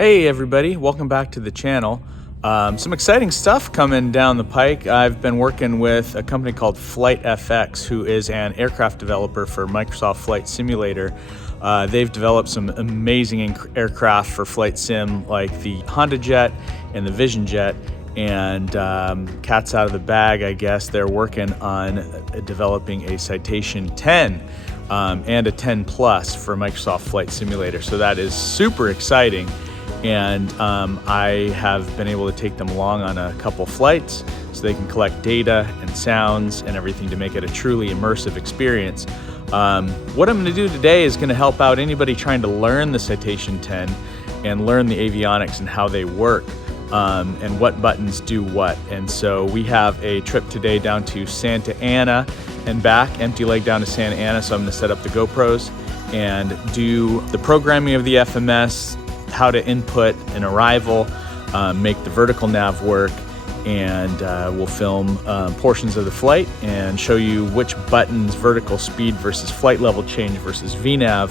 Hey everybody, welcome back to the channel. Some exciting stuff coming down the pike. I've been working with a company called FlightFX, who is an aircraft developer for Microsoft Flight Simulator. They've developed some amazing aircraft for flight sim like the Honda Jet and the Vision Jet, and cat's out of the bag, I guess. They're working on developing a Citation 10 and a 10 Plus for Microsoft Flight Simulator, so that is super exciting. And I have been able to take them along on a couple flights so they can collect data and sounds and everything to make it a truly immersive experience. What I'm going to do today is going to help out anybody trying to learn the Citation 10 and learn the avionics and how they work, and what buttons do what. And so we have a trip today down to Santa Ana and back, empty leg down to Santa Ana. So I'm going to set up the GoPros and do the programming of the FMS, how to input an arrival, make the vertical nav work, and we'll film portions of the flight and show you which buttons, vertical speed versus flight level change versus VNAV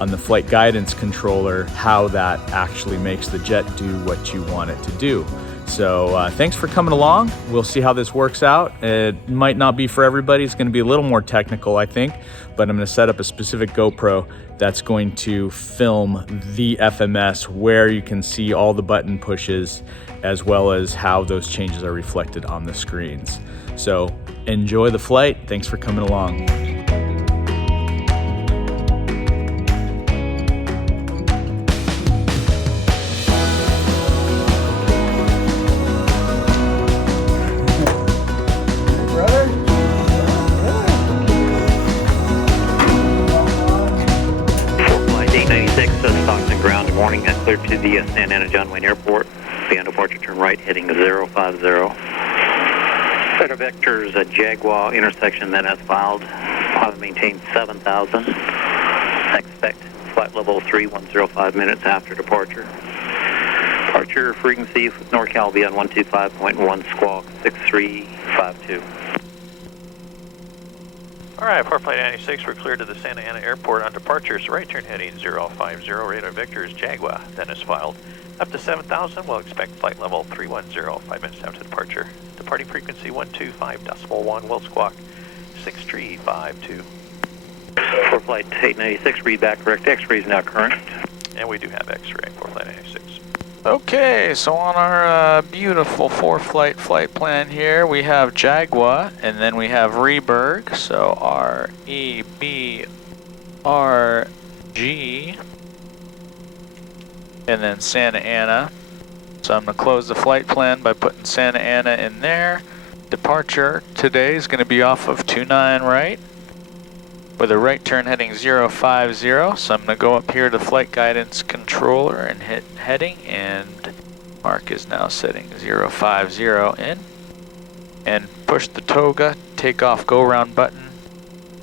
on the flight guidance controller, how that actually makes the jet do what you want it to do. So thanks for coming along. We'll see how this works out. It might not be for everybody. It's going to be a little more technical, I think, but I'm going to set up a specific GoPro that's going to film the FMS where you can see all the button pushes as well as how those changes are reflected on the screens. So enjoy the flight. Thanks for coming along. Clear to the Santa Ana John Wayne Airport. Beyond departure, turn right, heading 050. Better vectors at Jaguar intersection then as filed. Pilot maintained 7,000. Expect flight level 3105 minutes after departure. Departure frequency with NorCal will be on 125.1 squawk 6352. All right, for Flight 96, we're clear to the Santa Ana Airport on departures. Right turn heading 050, radar vectors Jaguar, then is filed. Up to 7,000, we'll expect flight level 310, 5 minutes after departure. Departing frequency 125.1, will squawk 6352. For Flight 896, read back correct. X-ray is now current. And we do have X-ray for Flight 96. Okay, so on our beautiful flight plan here, we have Jaguar, and then we have Reberg, so R-E-B-R-G, and then Santa Ana. So I'm going to close the flight plan by putting Santa Ana in there. Departure today is going to be off of 29 right, with a right turn heading 050, so I'm going to go up here to flight guidance controller and hit heading, and Mark is now setting 050 in, and push the toga takeoff go round button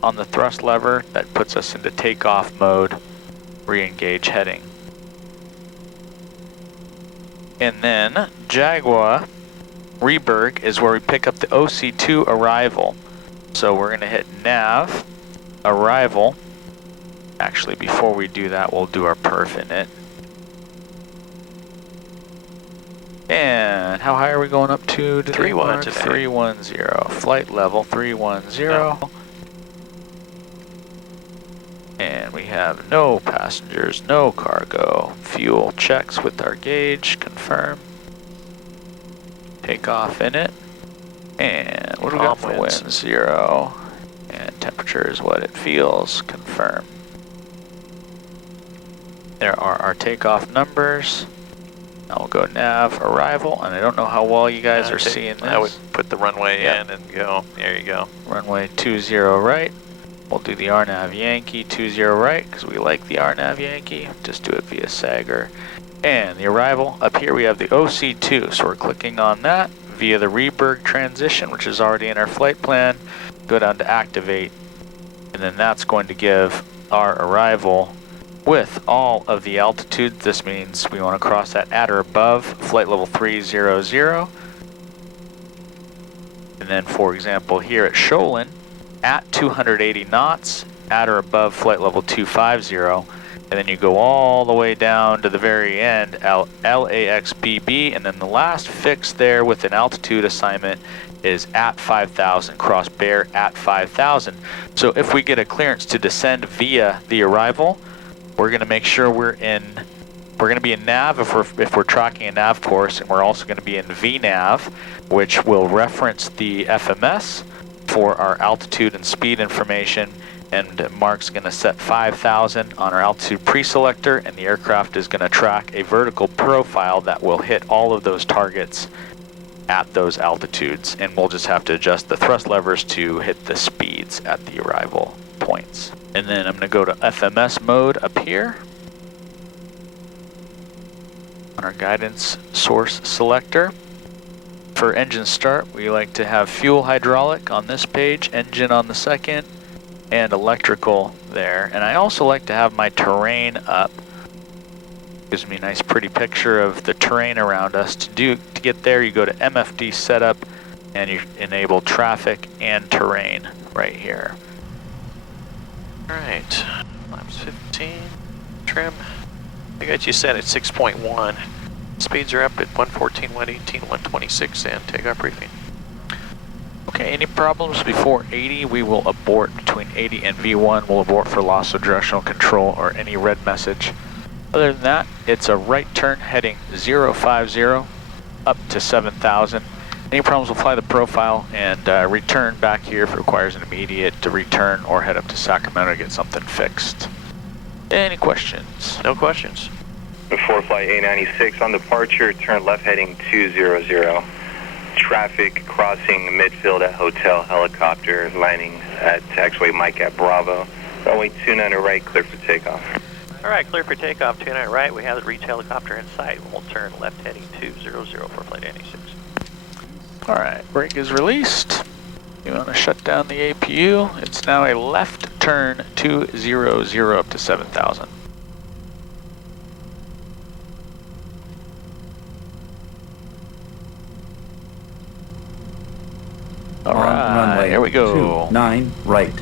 on the thrust lever. That puts us into takeoff mode, re-engage heading. And then Jaguar Reberg is where we pick up the OC2 arrival, so we're going to hit nav arrival. Actually, before we do that, we'll do our perf in it. And how high are we going up to? 310. 310. Flight level 310. Oh. And we have no passengers, no cargo. Fuel checks with our gauge. Confirm. Takeoff in it. And what do we got for wind? 0. And temperature is what it feels. Confirm. There are our takeoff numbers. Now we'll go nav arrival, and I don't know how well you guys are seeing this. I would put the runway in and go. There you go. Runway 20 right. We'll do the RNAV Yankee 20 right because we like the RNAV Yankee. Just do it via Sager. And the arrival up here we have the OC2, so we're clicking on that via the Reberg transition, which is already in our flight plan. Go down to activate, and then that's going to give our arrival with all of the altitude. This means we want to cross that at or above flight level 300. And then, for example, here at Cholin, at 280 knots, at or above flight level 250. and then you go all the way down to the very end, LAXBB, and then the last fix there with an altitude assignment is at 5,000, cross bear at 5,000. So if we get a clearance to descend via the arrival, we're going to make sure we're going to be in NAV if we're tracking a NAV course, and we're also going to be in VNAV, which will reference the FMS for our altitude and speed information. And Mark's going to set 5,000 on our altitude pre-selector, and the aircraft is going to track a vertical profile that will hit all of those targets at those altitudes, and we'll just have to adjust the thrust levers to hit the speeds at the arrival points. And then I'm going to go to FMS mode up here on our guidance source selector. For engine start, we like to have fuel hydraulic on this page, engine on the second, and electrical there. And I also like to have my terrain up. Gives me a nice pretty picture of the terrain around us. To get there, you go to MFD setup and you enable traffic and terrain right here. All right, laps 15, trim. I got you set at 6.1. Speeds are up at 114, 118, 126, and takeoff briefing. Okay, any problems before 80, we will abort. Between 80 and V1, we'll abort for loss of directional control or any red message. Other than that, it's a right turn heading 050 up to 7,000. Any problems, we'll fly the profile and return back here if it requires an immediate to return, or head up to Sacramento to get something fixed. Any questions? No questions. Before flight 896 on departure, turn left heading 200. Traffic crossing midfield at Hotel Helicopter, landing at taxiway Mike at Bravo. Runway 29 right, clear for takeoff. All right, clear for takeoff, 29 right. We have the reach helicopter in sight. We'll turn left heading 200 for flight 96. All right, brake is released. You want to shut down the APU. It's now a left turn 200 up to 7,000. All right, runway here we go. 29 right.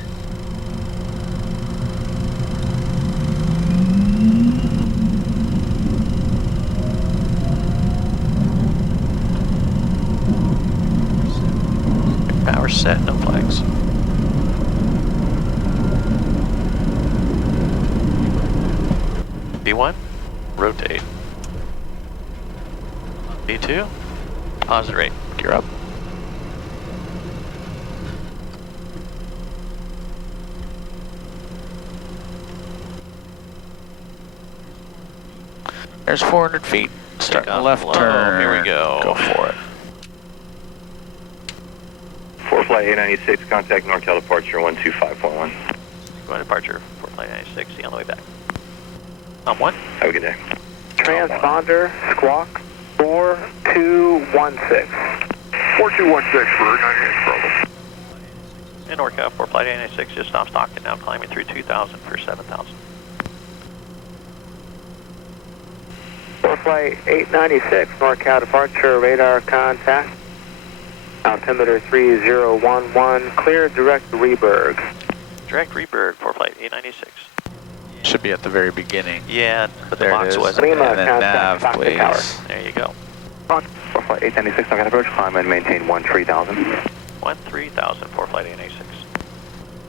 Power set, no flags. B1, rotate. B2, positive rate, gear up. There's 400 feet. Starting the left turn. Here we go. Go for it. For flight 896, contact NorCal departure 12541. Going departure for flight 96, see you on the way back. On one. Have a good day. Transponder, squawk, 4216. 4216 for 98 Bravo. In NorCal for flight 896, just off Stockton, now climbing through 2,000 for 7,000. For flight 896, NorCal departure, radar contact. Altimeter 3011, clear direct to Reberg. Direct Reberg for flight 896. Should be at the very beginning. Yeah, but the There box it is. wasn't. Lima, And then contact nav, Stockton Tower. please. There you go. For flight 896, NorCal approach, climb and maintain 13,000. 13,000 for flight 896.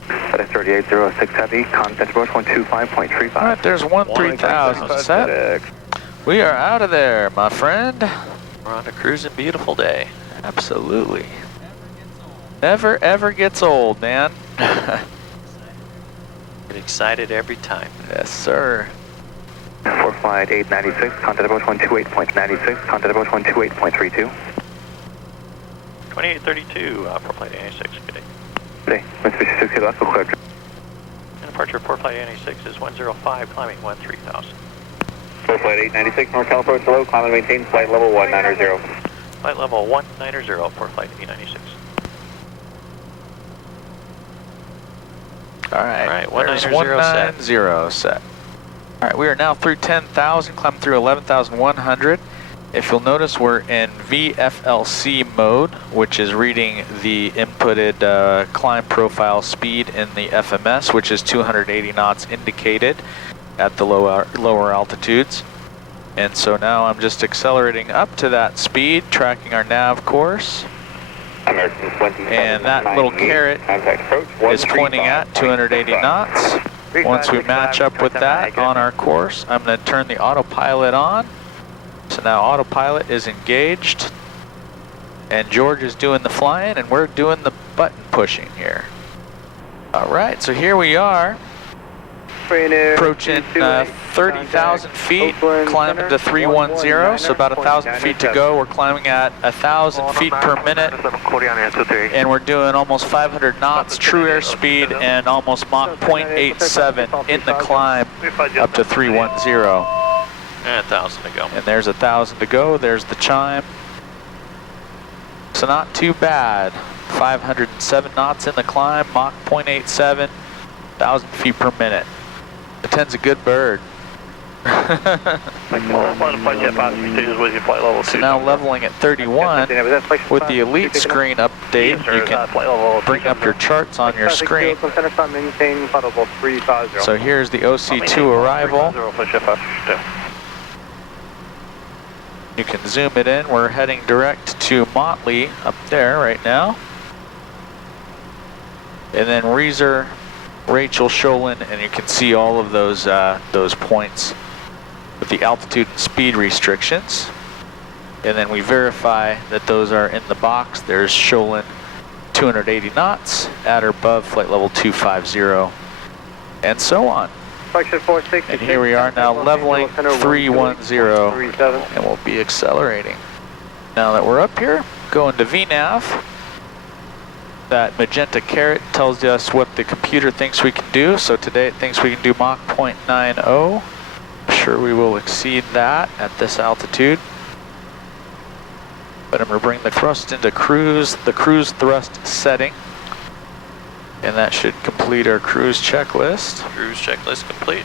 That is 3806 heavy, contact approach 125.35. All right, there's 13,000 set. We are out of there, my friend. We're on a cruising beautiful day. Absolutely. Never ever gets old, man. Get excited every time. Yes, sir. For flight 896, contact approach 128.96, contact approach 128.32. 2832 for flight 896. Good day. Good day, Mitsubishi 60 left, clear. And departure for flight 896 is 105, climbing 13,000. For flight 896, NorCal approach below, climb and maintain flight level 190. Flight level 190 for flight 896. All right, All right, there's 190 set. All right, we are now through 10,000, climbing through 11,100. If you'll notice, we're in VFLC mode, which is reading the inputted climb profile speed in the FMS, which is 280 knots indicated. at the lower altitudes. And so now I'm just accelerating up to that speed, tracking our nav course. And that little caret is pointing at 280 knots. Once we match up with that on our course, I'm going to turn the autopilot on. So now autopilot is engaged. And George is doing the flying and we're doing the button pushing here. All right, so here we are. Approaching 30,000 feet, climbing to 310, so about 1,000 feet to go. We're climbing at 1,000 feet per minute, and we're doing almost 500 knots true airspeed and almost Mach 0.87 in the climb up to 310. And 1,000 to go. And there's 1,000 to go. There's the chime. So not too bad. 507 knots in the climb, Mach 0.87, 1,000 feet per minute. The 10's a good bird. So now leveling at 31, with the elite screen update, you can bring up your charts on your screen. So here's the OC2 arrival. You can zoom it in. We're heading direct to Motley up there right now. And then Reeser, Rachel, Sholin, and you can see all of those points with the altitude and speed restrictions. And then we verify that those are in the box. There's Sholin 280 knots at or above flight level 250, and so on. And here we are now leveling 310, and we'll be accelerating. Now that we're up here, going to VNAV. That magenta caret tells us what the computer thinks we can do. So today it thinks we can do Mach 0.90. I'm sure we will exceed that at this altitude. But I'm going to bring the thrust into cruise, the cruise thrust setting. And that should complete our cruise checklist. Cruise checklist complete.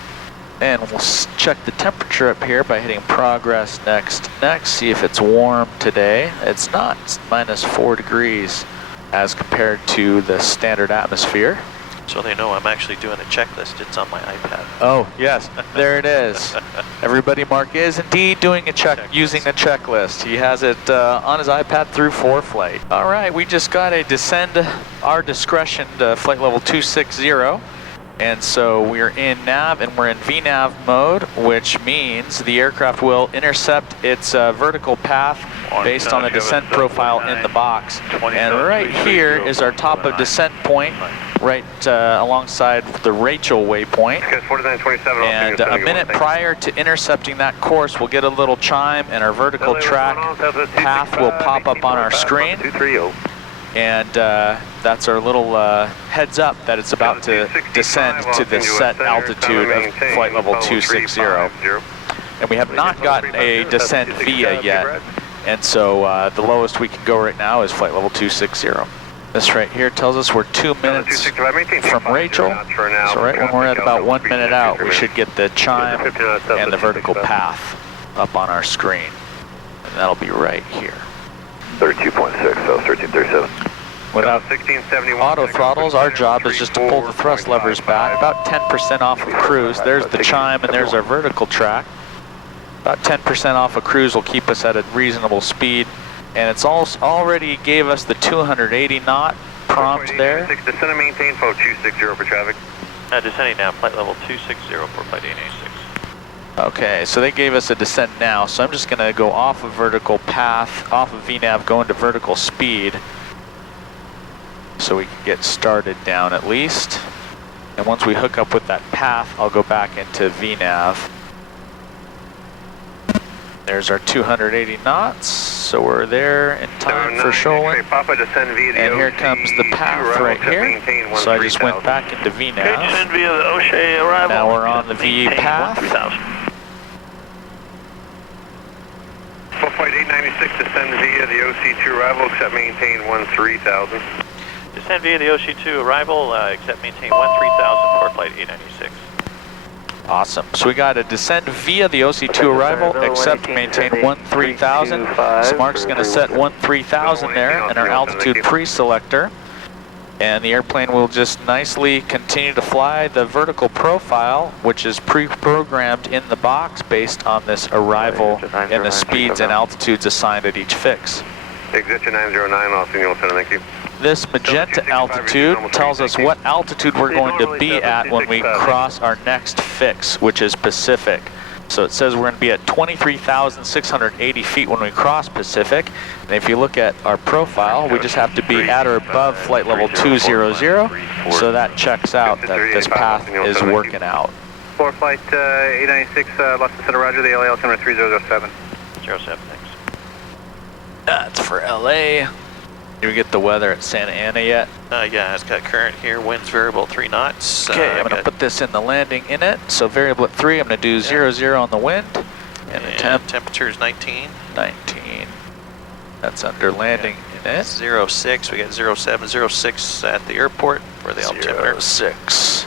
And we'll check the temperature up here by hitting progress next, see if it's warm today. It's not, it's -4 degrees. As compared to the standard atmosphere. So they know I'm actually doing a checklist. It's on my iPad. Oh, yes, there it is. Everybody, Mark is indeed doing a using a checklist. He has it on his iPad through Flight. All right, we just got a descend our discretion to flight level 260. And so we're in nav and we're in VNAV mode, which means the aircraft will intercept its vertical path based on the descent profile in the box. And right here is our top of descent point, right alongside the Rachel waypoint. And a minute prior to intercepting that course, we'll get a little chime and our vertical track path will pop up on our screen. And that's our little heads up that it's about to descend to the set altitude of flight level 260. And we have not gotten a descent via yet. And so the lowest we can go right now is flight level 260. This right here tells us we're 2 minutes from Rachel. So right when we're at about 1 minute out, we should get the chime and the vertical path up on our screen. And that'll be right here. 32.6, so 1337. Without auto throttles, our job is just to pull the thrust levers back, about 10% off of cruise. There's the chime and there's our vertical track. About 10% off of cruise will keep us at a reasonable speed. And it's already gave us the 280 knot prompt there. Descend and maintain, flow 260 for traffic. Descending now, flight level 260 for flight 886. Okay, so they gave us a descent now, so I'm just going to go off of vertical path, off of VNAV, go into vertical speed, so we can get started down at least. And once we hook up with that path, I'll go back into VNAV. There's our 280 knots, so we're there in time for Sholin. And here comes the path right here. So I just went back into VNAV. Now we're on the VE path. Flight 896, descend via the OC2 arrival, except maintain 13,000. Descend via the OC2 arrival, except maintain 13,000 for flight 896. Awesome. So we got a descend via the OC2 arrival, except maintain 13,000. So Mark's going to set 13,000 there in our altitude pre-selector. And the airplane will just nicely continue to fly the vertical profile, which is pre-programmed in the box based on this arrival and the speeds and altitudes assigned at each fix. Exit 909, Los Angeles, thank you. This magenta altitude tells us what altitude we're going to be at when we cross our next fix, which is Pacific. So it says we're going to be at 23,680 feet when we cross Pacific. And if you look at our profile, we just have to be at or above flight level 200. So that checks out that this path is working out. For flight 896, Los Angeles, Roger, the LA altimeter 3007. 07, thanks. That's for LA. Did we get the weather at Santa Ana yet? Yeah, it's got current here, winds variable 3 knots. Okay, I'm going to put this in the landing inlet. So variable at 3, I'm going to do 00 on the wind. And the temperature is 19. 19. That's under landing inlet. 06, we got 07, 06 at the airport for the altimeter. 06.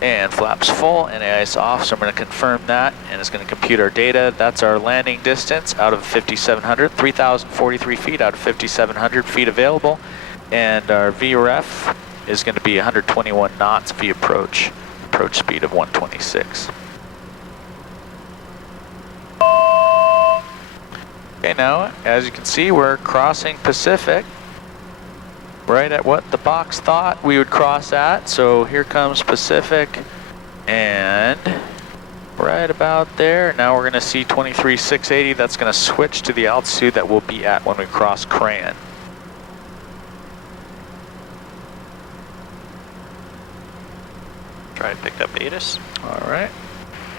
And flaps full, NAIS off, so I'm going to confirm that, and it's going to compute our data. That's our landing distance out of 5,700, 3,043 feet out of 5,700 feet available, and our VREF is going to be 121 knots via approach speed of 126. Okay, now, as you can see, we're crossing Pacific. Right at what the box thought we would cross at. So here comes Pacific, and right about there. Now we're going to see 23,680. That's going to switch to the altitude that we'll be at when we cross Crayon. Try and pick up ATIS. All right.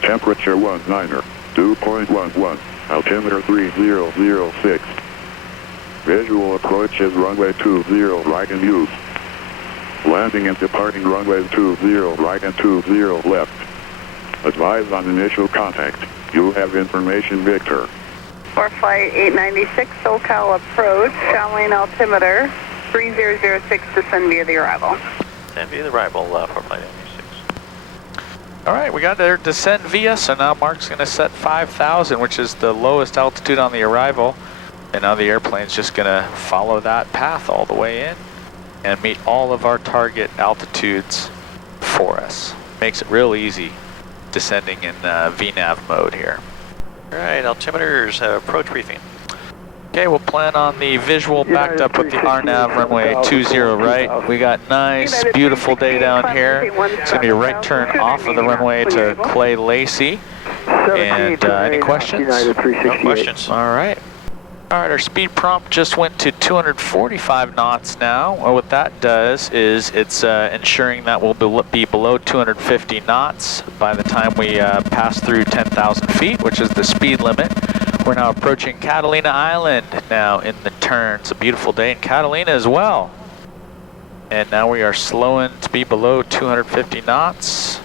Temperature 19er, 2.11, altimeter 3006. Visual approach is runway 20 right in use. Landing and departing runway 20 right and 20 left. Advise on initial contact. You have information, Victor. For flight 896, SoCal approach, showing altimeter 3006, descend via the arrival. And via the arrival for flight 896. All right, we got their descent via, so now Mark's going to set 5,000, which is the lowest altitude on the arrival. And now the airplane's just going to follow that path all the way in and meet all of our target altitudes for us. Makes it real easy descending in VNAV mode here. All right, altimeters, approach briefing. Okay, we'll plan on the visual backed up with the RNAV runway 20 right. We got nice, beautiful day down here. It's going to be a right turn off of the runway to Clay Lacey. And any questions? No questions. All right. All right, our speed prompt just went to 245 knots now. Well, what that does is it's ensuring that we'll be below 250 knots by the time we pass through 10,000 feet, which is the speed limit. We're now approaching Catalina Island now in the turn. It's a beautiful day in Catalina as well. And now we are slowing to be below 250 knots,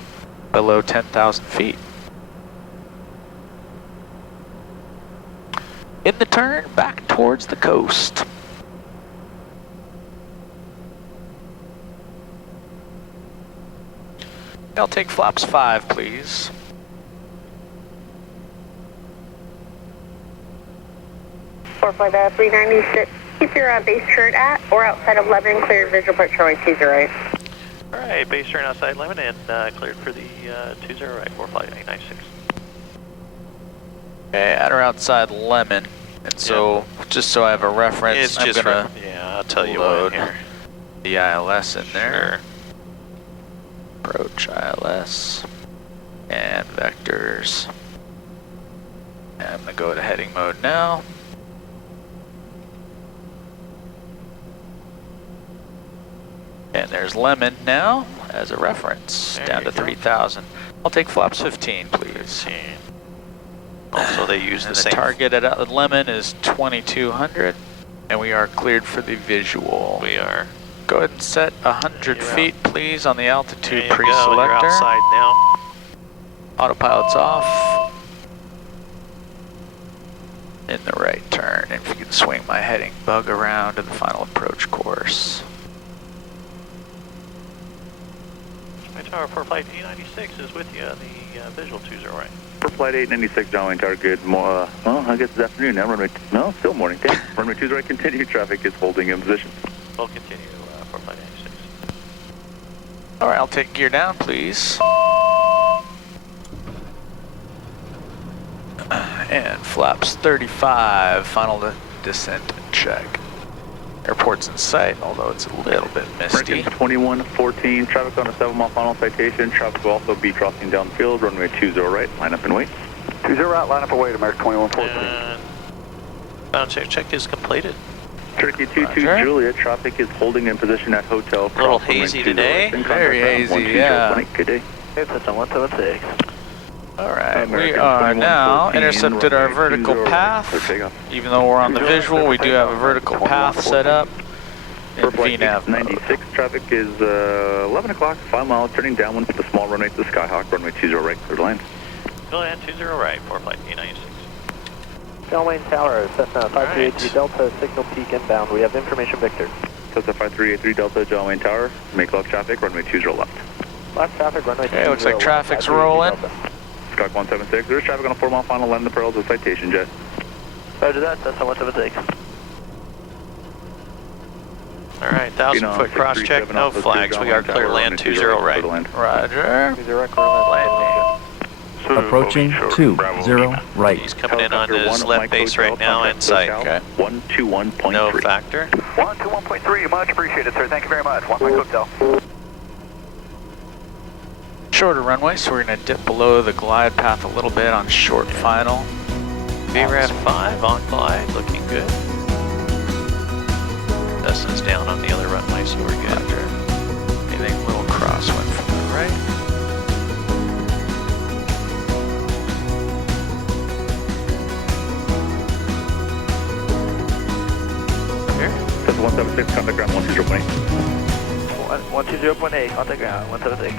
below 10,000 feet. In the turn, back towards the coast. I'll take flaps 5, please. For flight 396, keep your base turn at or outside of 11, cleared visual approach runway 20 right. All right, base turn outside limit and cleared for the 20 right for flight 896. Okay, at or outside Lemon. And so, just so I have a reference, I'm gonna I'll tell you load what here. the ILS in there. Approach ILS and vectors. And I'm gonna go to heading mode now. And there's Lemon now as a reference, There down to you go. 3,000. I'll take flaps 15, please. 15. Also, they use And the the same. target at Lemon is 2,200, and we are cleared for the visual. We are. Go ahead and set 100 You're feet, please, on the There altitude you go, you're pre-selector. outside now. Autopilot's off. In the right turn, if you can swing my heading bug around to the final approach course. My tower for flight 896 is with you on the visual 20 right. For flight 896, downwind target, well, I guess it's afternoon now, runway, no, still morning, 10. Runway 20 right, continue, traffic is holding in position. We'll continue for flight 896. All right, I'll take gear down, please. And flaps 35, final descent check. Airport's in sight, although it's a little bit misty. 2114, traffic on a 7-mile final citation. Traffic will also be crossing downfield, runway 20 right, line up and wait. 20 right, line up and wait, American 2114. Final check is completed. Turkey 22 Juliet, traffic is holding in position at hotel. A little hazy today. Very hazy, yeah. Good day. System 176. All right, we are now intercepted our vertical path. Even though we're on the visual, we do have a vertical path set up in VNAV 96, traffic is 11 o'clock, 5 miles, turning downwind for the small runway to the Skyhawk, runway 20 right, clear line. Go ahead, 20 right, for flight E96. John Wayne Tower, Cessna 5383 Delta, signal peak inbound. We have information Victor. Cessna 5383 Delta, John Wayne Tower, make left traffic, runway 20 left. Left traffic, runway 20 Okay, looks like traffic's rolling. Skyhawk 176, there's traffic on a 4-mile final, land the parallels with Citation jet. Roger that, Cessna 176. All right, 1,000-foot cross check, no flags. We are clear land 20 right. Roger. Approaching 20 right. He's coming in on his left base right now in sight. Okay. 121.3. No factor. 121.3, much appreciated, sir. Thank you very much. 1 Mike Hotel. Shorter runway, so we're going to dip below the glide path a little bit on short final. VRAF 5 on glide, looking good. Cessna's down on the other runway, so we're good. Anything a little crosswind from the right. Here. Cessna 176, contact ground 120.8. 120.8, contact ground 176.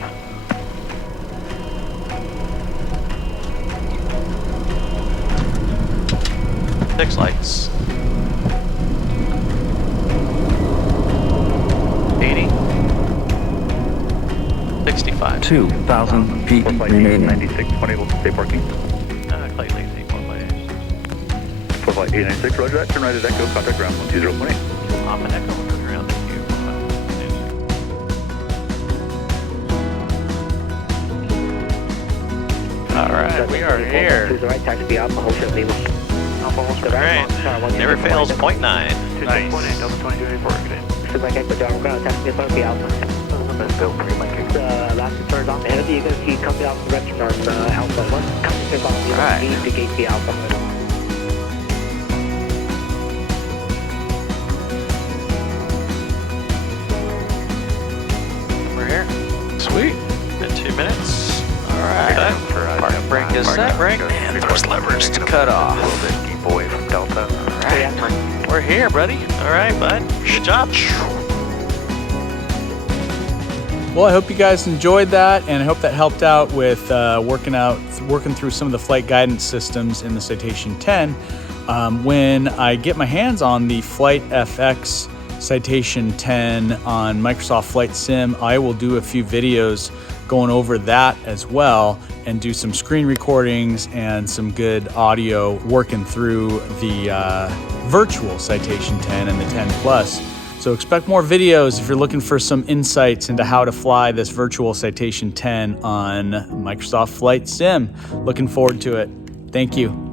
Six lights. 80. 65. 2,000 feet remaining. 96, unable to stay parking. Clay Lacy, 4 flight 86. 4 flight 896, roger that, turn right at Echo, contact ground 120.8. Off an Echo, turn around the queue. All right, we are here. To the right, taxi Alpha, Hotel Lima. All right, never fails, 0.9. Nice. Last turns on ahead of you, you're going to see coming out direction on Alpha 1. Coming off the Right. to gate B Alpha. We're here. Sweet. In 2 minutes. All right. Park brake is set. And those levers to cut off. A little bit deep away from Delta. All right. We're here, buddy. All right, bud. Good job. Well, I hope you guys enjoyed that, and I hope that helped out with working through some of the flight guidance systems in the Citation 10. When I get my hands on the FlightFX Citation 10 on Microsoft Flight Sim, I will do a few videos going over that as well and do some screen recordings and some good audio working through the virtual Citation 10 and the 10 Plus. So expect more videos if you're looking for some insights into how to fly this virtual Citation 10 on Microsoft Flight Sim. Looking forward to it. Thank you.